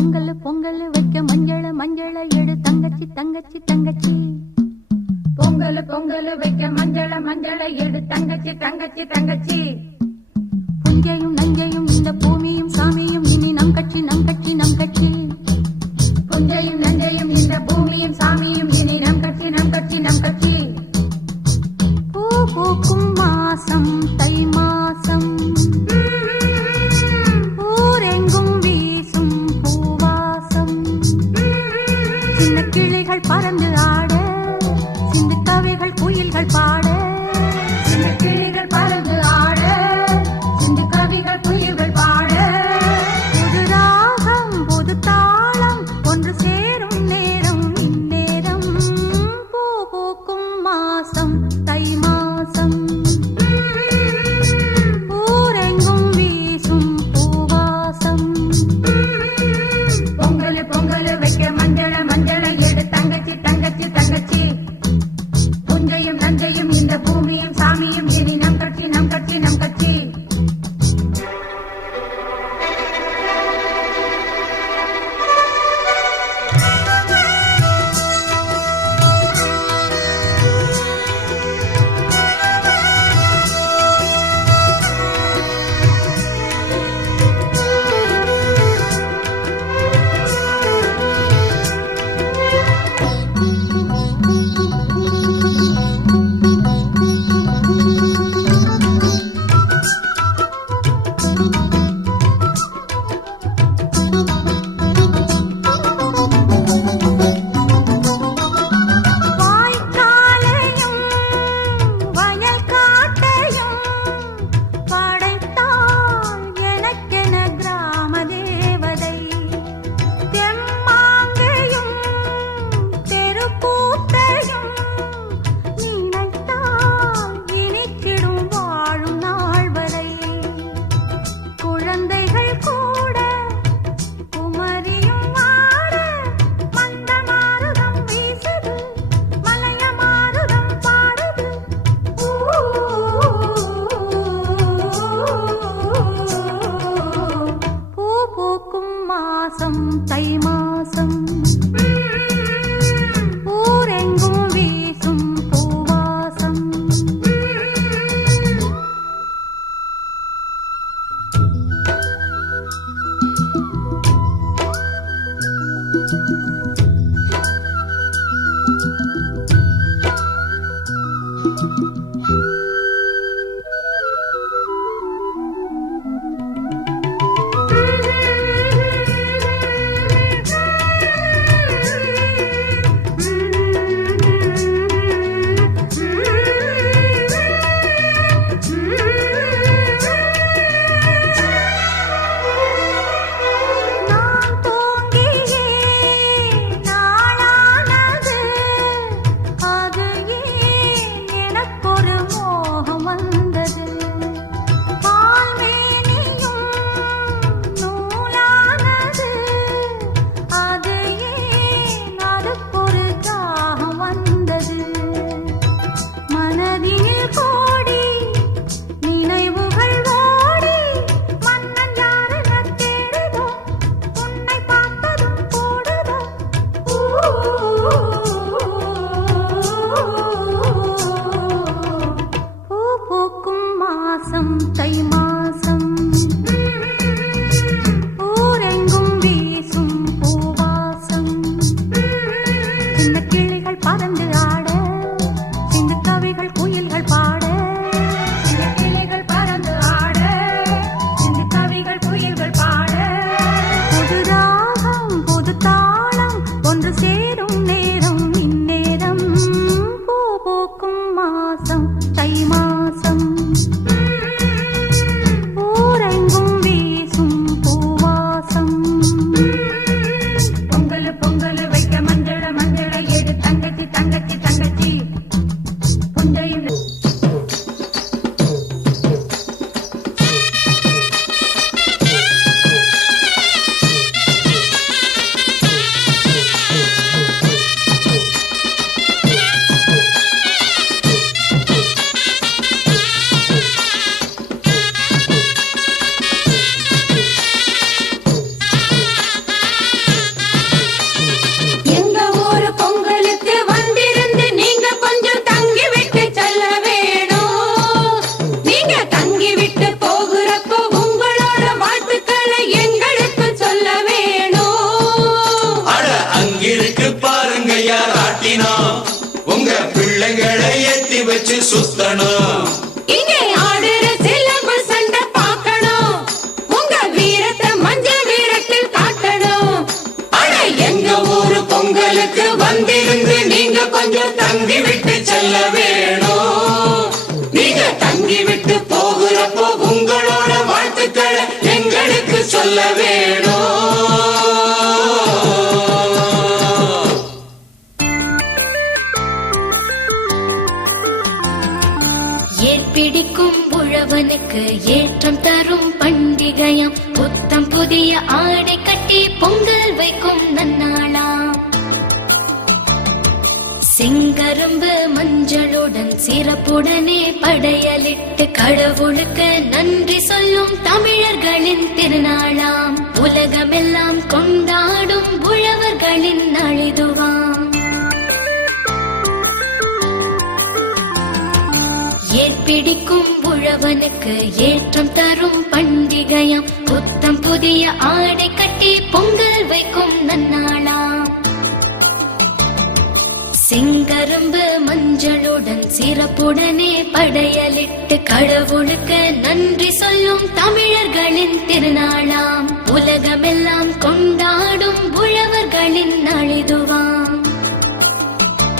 பொங்கல் பொங்கல் வைக்க மஞ்சள மஞ்சள எடு தங்கச்சி தங்கச்சி தங்கச்சி. பொங்கல் பொங்கல் வைக்க மஞ்சள மஞ்சள எடு தங்கச்சி தங்கச்சி தங்கச்சி. புஞ்சையும் நஞ்சையும் இந்த பூமியும் சாமியும் இனி நம் கட்சி நம் கட்சி நம் கட்சி. புஞ்சையும் நஞ்சையும் இந்த பூமியும் சாமியும் இனி நம் கட்சி நம் கட்சி நம் கட்சி. பூ பூக்கும் மாசம் தை மாசம், ஊரெங்கும் வீசும் பூவாசம். சின்ன கிளிகள் பறந்து ஆட, சிந்து கவிகள் குயில்கள் பாட. சின்ன கிளிகள் பறந்து ஆட, சிந்து கவிகள் குயில்கள் பாட. புது ராகம் புது தாளம் ஒன்று சேரும் நேரம் இந்நேரம். பூ பூக்கும் மாசம் தை மாசம், ஊரெங்கும் வீசும் பூவாசம். பொங்கல் பொங்கல் வைக்க மஞ்சள மஞ்சள எடு தங்கச்சி தங்கச்சி தங்கச்சி. புஞ்சையும் நஞ்சையும் இந்த பூமியும் சாமியும் இனி நம் கட்சி நம் கட்சி நம் கட்சி. தை மாசம், ஊரெங்கும் வீசும் பூவாசம். தை மாசம், ஊரெங்கும் வீசும் பூவாசம். சின்ன கிளிகள் பறந்து ஆட, சிந்து கவிகள் குயில்கள் பாட. சின்ன கிளிகள் பறந்து ஆட, சிந்து கவிகள் குயில்கள் பாட. புது ராகம் புது தாளம் ஒன்று சேரும் நேரம் இந்நேரம். பூ பூக்கும் மாசம் தை மாசம், ஊரெங்கும் வீசும் பூவாசம். பொங்கல் பொங்கல் வைக்க மஞ்சள மஞ்சள எடு தங்கச்சி தங்கச்சி தங்கச்சி. புஞ்சையும் வச்சு சுத்தணும். இங்கே ஆடுற சிலம்பு சண்டை பார்க்கணும். உங்க வீரத்தை மஞ்சள் வீரத்தில் காட்டணும். அட எங்க ஊரு பொங்கலுக்கு வந்திருந்து நீங்க கொஞ்சம் தங்கி விட்டு செல்ல வேணும். நீங்க தங்கி விட்டு போகிறப்போ உங்களோட வாழ்த்துக்களை எங்களுக்கு சொல்ல வேணும். ஏற்பிடிக்கும் உழவனுக்கு ஏற்றம் தரும் பண்டிகையாம். புத்தம் புதிய ஆடை கட்டி பொங்கல் வைக்கும் நன்னாளாம். செங்கரும்பு மஞ்சளுடன் சிறப்புடனே படையலிட்டு கடவுளுக்கு நன்றி சொல்லும் தமிழர்களின் திருநாளாம். உலகமெல்லாம் கொண்டாடும் உழவர்களின் நாளிதுவாம். ஏற்பிடிக்கும் உழவனுக்கு ஏற்றம் தரும் பண்டிகையாம். புத்தம் புதிய ஆடை கட்டி பொங்கல் வைக்கும் நன்னாளாம். செங்கரும்பு மஞ்சளுடன் சிறப்புடனே படையலிட்டு கடவுளுக்கு நன்றி சொல்லும் தமிழர்களின் திருநாளாம். உலகமெல்லாம் கொண்டாடும் உழவர்களின் நாளிதுவாம்.